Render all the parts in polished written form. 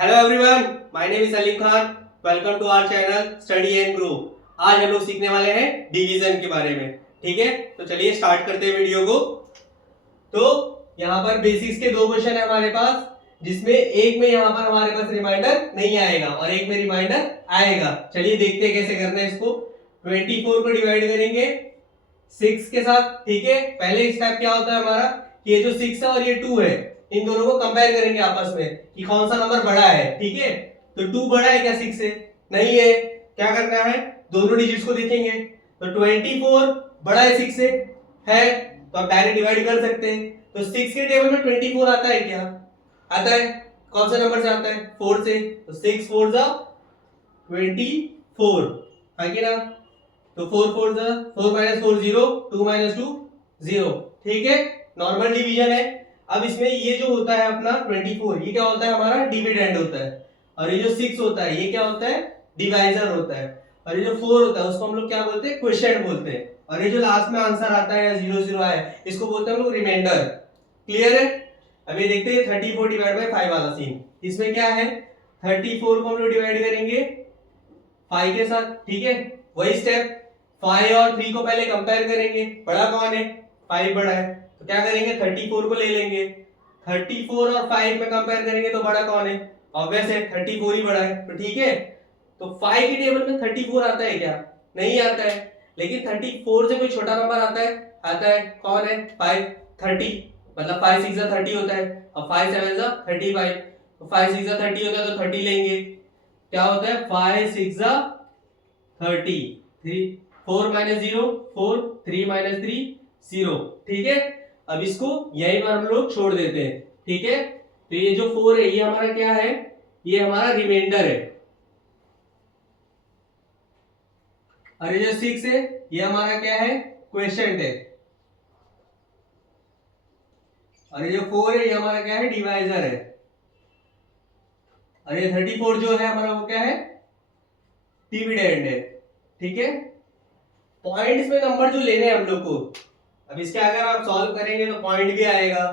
Hello everyone, my name is Salim Khan. Welcome to our channel study and grow. आज हम लोग सीखने वाले हैं डिवीजन के बारे में। ठीक है, तो चलिए स्टार्ट करते हैं वीडियो को। तो यहाँ पर बेसिक्स के दो क्वेश्चन है हमारे पास, जिसमें एक में यहाँ पर हमारे पास रिमाइंडर नहीं आएगा और एक में रिमाइंडर आएगा। चलिए देखते हैं कैसे करना है इसको। 24 को डिवाइड करेंगे 6 के साथ। ठीक है, पहले स्टेप क्या होता है हमारा कि ये जो 6 है और ये 2 है, इन दोनों को कंपेयर करेंगे आपस में कि कौन सा नंबर बड़ा है। ठीक है, तो 2 बड़ा है क्या 6 से? नहीं है। क्या करना है, दोनों डिजिट्स को देखेंगे। तो 24 बड़ा है 6 से, है तो आप डायरेक्ट डिवाइड कर सकते हैं। तो 6 के टेबल में 24 आता है क्या? आता है। कौन से नंबर से आता है? 4 से। तो 6 4 जा 24, है कि ना? तो 4 4 जा 4 - 4 0, 2 - 2 0। ठीक है, नॉर्मल डिवीजन है। अब इसमें ये जो होता है अपना 24, ये क्या होता है? हमारा डिविडेंड होता है। और ये जो 6 होता है, ये क्या होता है? डिवाइजर होता है। और ये जो 4 होता है, उसको हम लोग क्या बोलते हैं? क्वोशिएंट बोलते हैं। और ये जो लास्ट में आंसर आता है या 0 0 आया, इसको बोलते हैं हम लोग रिमाइंडर। क्लियर है? अब ये देखते हैं 34 डिवाइड बाय 5 वाला सीन। इसमें क्या है, 34 को हम लोग डिवाइड करेंगे 5 के साथ। ठीक है, वही स्टेप 5 और 3 को पहले कंपेयर करेंगे। बड़ा कौन है? 5 बड़ा है। तो क्या करेंगे, 34 को ले लेंगे। 34 और 5 में कंपेयर करेंगे तो बड़ा कौन है? ऑब्वियस है, 34 ही बड़ा है। तो ठीक है, तो 5 की टेबल में 34 आता है क्या? नहीं आता है। लेकिन 34 से कोई छोटा नंबर आता है? आता है। कौन है? 5 30, मतलब 5 6 30 होता है। और 5 7 35, तो 5 6 30 होता है, तो 30 लेंगे। क्या होता है? 5 6 30, 3 4 - 0 4, 3 - 3 0। ठीक है, अब इसको यहीं पर हम लोग छोड़ देते हैं। ठीक है, तो ये जो 4 है, ये हमारा क्या है? ये हमारा रिमाइंडर है। और ये जो 6 है, ये हमारा क्या है? क्वोशिएंट है। और ये जो 4 है, ये हमारा क्या है? डिवाइजर है। और ये 34 जो है हमारा, वो क्या है? डिविडेंड है। ठीक है, पॉइंट्स में नंबर जो लेने हैं हम लोग को, अब इसके अगर आप सॉल्व करेंगे तो पॉइंट भी आएगा,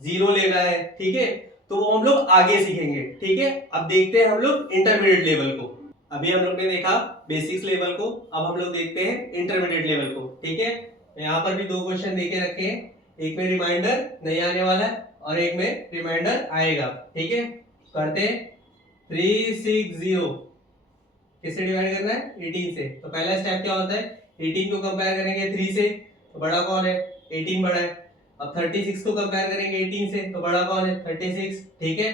0 लेना है। ठीक है, तो वो हम लोग आगे सीखेंगे। ठीक है, अब देखते हैं हम लोग इंटरमीडिएट लेवल को। अभी हम लोग ने देखा बेसिक्स लेवल को, अब हम लोग देखते हैं इंटरमीडिएट लेवल को। ठीक है, यहाँ पर भी दो क्वेश्चन देके रखे हैं, एक में रिमाइंडर नहीं आने वाला है और एक में रिमाइंडर आएगा। ठीक है, करते हैं। 360 किससे डिवाइड करना है? 18 से। तो पहला स्टेप क्या होता है, 18 को कंपेयर करेंगे 3 से, तो बड़ा कौन है? 18 बड़ा है। अब 36 को कंपेयर करेंगे 18 से, तो बड़ा कौन है? 36। ठीक है,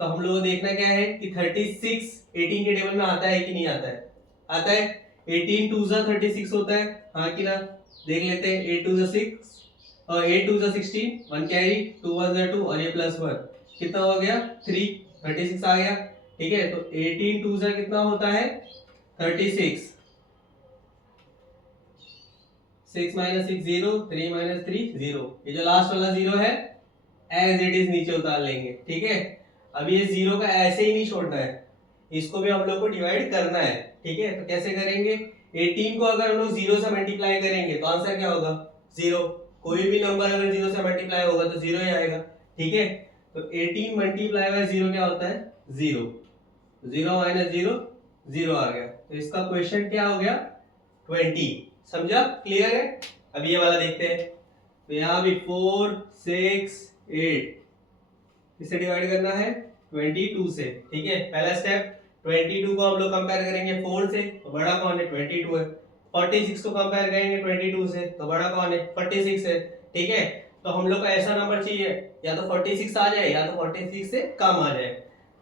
तो हम लोग को देखना क्या है कि 36 18 के टेबल में आता है कि नहीं आता है? आता है। 18 2 36 होता है, हाँ कि ना? देख लेते हैं। 8 2 6 और 8 2 16, 1 कैरी, 2 1 2 और ये +1 कितना हो गया? 3, 36 आ गया। ठीक है, तो 18 2 कितना होता है? 36। 6 - 6 0, 3 - 3 0। ये जो लास्ट वाला 0 है, एज इट इज नीचे उतार लेंगे। ठीक है, अब ये 0 का ऐसे ही नहीं छोड़ना है, इसको भी हम लोग को डिवाइड करना है। ठीक है, तो कैसे करेंगे? 18 को अगर हम लोग 0 से मल्टीप्लाई करेंगे तो आंसर क्या होगा? 0। कोई भी नंबर अगर 0 से मल्टीप्लाई होगा तो 0 ही आएगा। ठीक है, तो 18 मल्टीप्लाई बाय 0 क्या होता है? 0। 0 - 0 0 आ गया। तो इसका क्वेश्चन क्या हो गया? 20। समझा? क्लियर है? अब ये वाला देखते हैं। तो यहाँ भी 4 6 8 किससे डिवाइड करना है? 22 से। ठीक है, पहला स्टेप 22 को हम लोग कंपेयर करेंगे 4 से, तो बड़ा कौन है? 22 है। 46 को कंपेयर करेंगे 22 से, तो बड़ा कौन है? 46 है। ठीक है, तो हम लोग को ऐसा नंबर चाहिए या तो 46 आ जाए या तो 46 से कम आ जाए।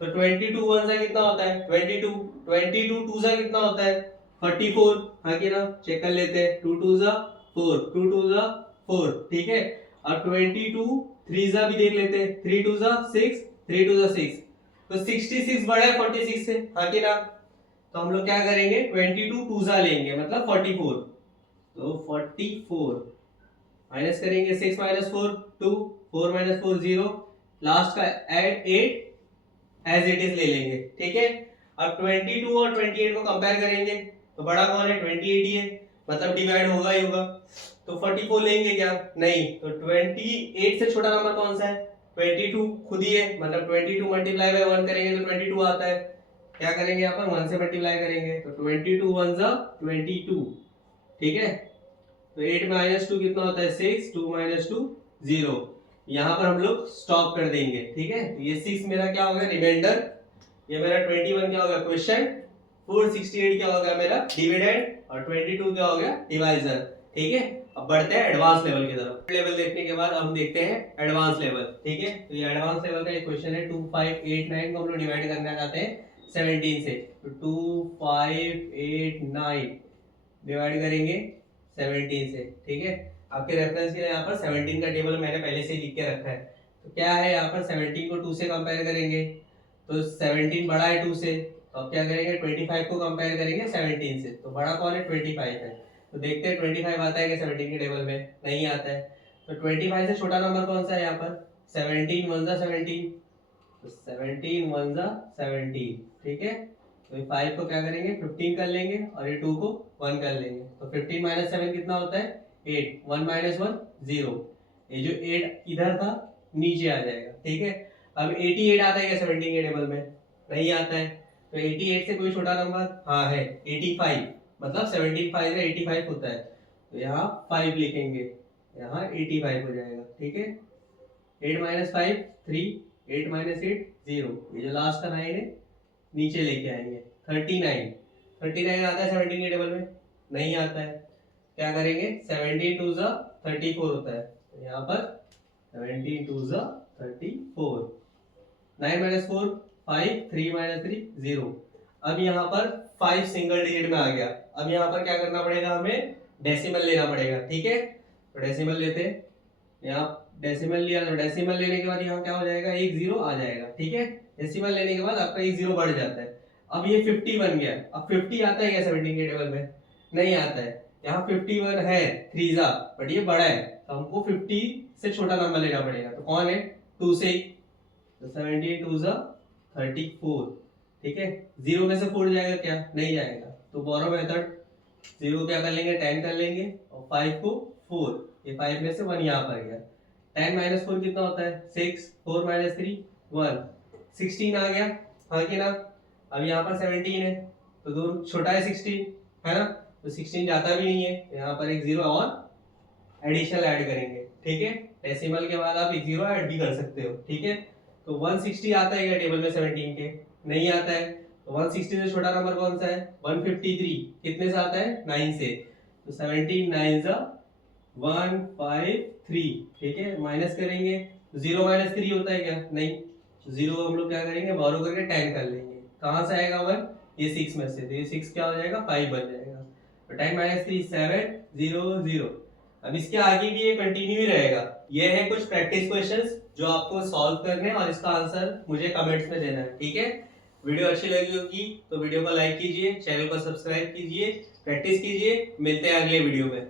तो 22 1 से कितना होता है? 22। 22 2 से कितना होता है? 44, हाँ कि ना? चेक कर लेते हैं। 2 2 4, 2 2 4। ठीक है, अब 22 3 भी देख लेते हैं। 3 2 6, 3 2 6, तो 66 बड़ा है 46 से, हाँ कि ना? तो हम लोग क्या करेंगे? 22 2 लेंगे, मतलब 44। तो 44 माइनस करेंगे 6 - 4 2, 4 - 4 0, लास्ट का 8 एज इट इज ले लेंगे। ठीक है, अब 22 और 28 को कंपेयर करेंगे तो बड़ा कौन है? 28 ही है, मतलब डिवाइड होगा ही होगा। तो 44 लेंगे क्या? नहीं। तो 28 से छोटा नंबर कौन सा है? 22 खुद ही है, मतलब 22 मल्टीप्लाई बाय 1 करेंगे तो 22 आता है। क्या करेंगे यहाँ पर 1 से मल्टीप्लाई करेंगे तो 22 1 जा 22, ठीक है। तो 8 माइनस 2 कितना होता है 6, 2 माइनस 2 0। यहाँ पर हम लोग स्टॉप कर देंगे, ठीक है। तो ये 6 मेरा क्या होगा रिमाइंडर, ये मेरा 21 क्या होगा क्वेश्चन, 468 क्या होगा मेरा डिविडेंड, और 22 क्या हो गया डिवाइजर, ठीक है। अब बढ़ते हैं एडवांस लेवल की तरफ। लेवल देखने के बाद हम देखते हैं एडवांस लेवल, ठीक है। तो ये एडवांस लेवल का एक क्वेश्चन है। 2 5 8 9 को हम लोग डिवाइड करना चाहते हैं 17 से। तो 2 5 8 9 डिवाइड करेंगे 17 से, ठीक है। आपके रेफरेंस के लिए यहाँ पर 17 का टेबल मैंने पहले से लिख के रखा है। तो क्या है यहाँ पर 17 को 2 से कंपेयर करेंगे तो 17 बड़ा है 2 से, तो अब क्या करेंगे 25 को कंपेयर करेंगे 17 से, तो बड़ा कौन है 25 है। तो देखते हैं 25 आता है क्या 17 के टेबल में, नहीं आता है। तो 25 से छोटा नंबर कौन सा है यहाँ पर 17 1 जा 17, तो 17 1 जा 17, ठीक है। तो ये 5 को क्या करेंगे 15 कर लेंगे और ये 2 को 1 कर लेंगे। तो 15 माइनस 7 कितना होता है 8, 1 माइनस 1 0। ये जो 8 इधर था नीचे आ जाएगा, ठीक है। अब 88 आता है क्या 17 के टेबल में, नहीं आता है। तो 88 से कोई छोटा नंबर, हाँ है 85, मतलब 17 5 से 85 होता है। तो यहाँ 5 लिखेंगे, यहाँ 85 हो जाएगा, ठीक है। 8 माइनस 5 3, 8 माइनस 8 0। ये जो लास्ट का 9 है नीचे लेके आएंगे। 39 आता है 17 के टेबल में, नहीं आता है। क्या करेंगे 17 2 जा 34 होता है। तो यहाँ पर 17 2 जा 34, 9 माइनस 4 5, 3 माइनस 3 0। अब यहाँ पर 5 सिंगल डिजिट में आ गया। अब यहाँ पर क्या करना पड़ेगा हमें डेसिमल लेना पड़ेगा, ठीक है। तो डेसिमल लेते हैं, यहाँ डेसिमल लिया तो डेसिमल लेने के बाद यहाँ क्या हो जाएगा 1 0 आ जाएगा, ठीक है। डेसिमल लेने के बाद आपका 1 0 बढ़ जाता है। अब ये 50 बन गया। अब 50 आता है क्या 17 के टेबल में, नहीं आता है। यहाँ 51 है 3 जा, बट ये बड़ा है तो हमको 50 से छोटा नंबर लेना पड़ेगा। तो कौन है 2 से, तो 17 2 जा 34, ठीक है। 0 में से 4 जाएगा क्या, नहीं जाएगा। तो बोरो मेथड 0 क्या कर लेंगे 10 कर लेंगे और 5 को 4, ये 5 में से 1 यहाँ पर गया। 10 माइनस 4 कितना होता है 6, 4 माइनस 3 1, 16 आ गया, हाँ कि ना। अब यहाँ पर 17 है तो दो छोटा है 16, है ना। तो 16 जाता भी नहीं है, यहाँ पर एक 0 और एडिशनल ऐड करेंगे, ठीक है। डेसिमल के बाद आप एक 0 ऐड भी कर सकते हो, ठीक है। तो 160 आता है क्या टेबल में 17 के, नहीं आता है। तो 160 से छोटा नंबर कौन सा है 153, कितने से आता है 9 से। तो 17 9 जा 153, ठीक है। माइनस करेंगे 0 माइनस 3 होता है क्या, नहीं। 0 हम लोग क्या करेंगे बोरो करके 10 कर लेंगे। कहाँ से आएगा 1, ये 6 में से, तो ये 6 क्या हो जाएगा 5 बन जाएगा। तो 10 माइनस 3 7 0 0। अब इसके आगे भी ये कंटिन्यू ही रहेगा। ये है कुछ प्रैक्टिस क्वेश्चंस जो आपको सॉल्व करने हैं और इसका आंसर मुझे कमेंट्स में देना है, ठीक है। वीडियो अच्छी लगी होगी तो वीडियो को लाइक कीजिए, चैनल को सब्सक्राइब कीजिए, प्रैक्टिस कीजिए। मिलते हैं अगले वीडियो में।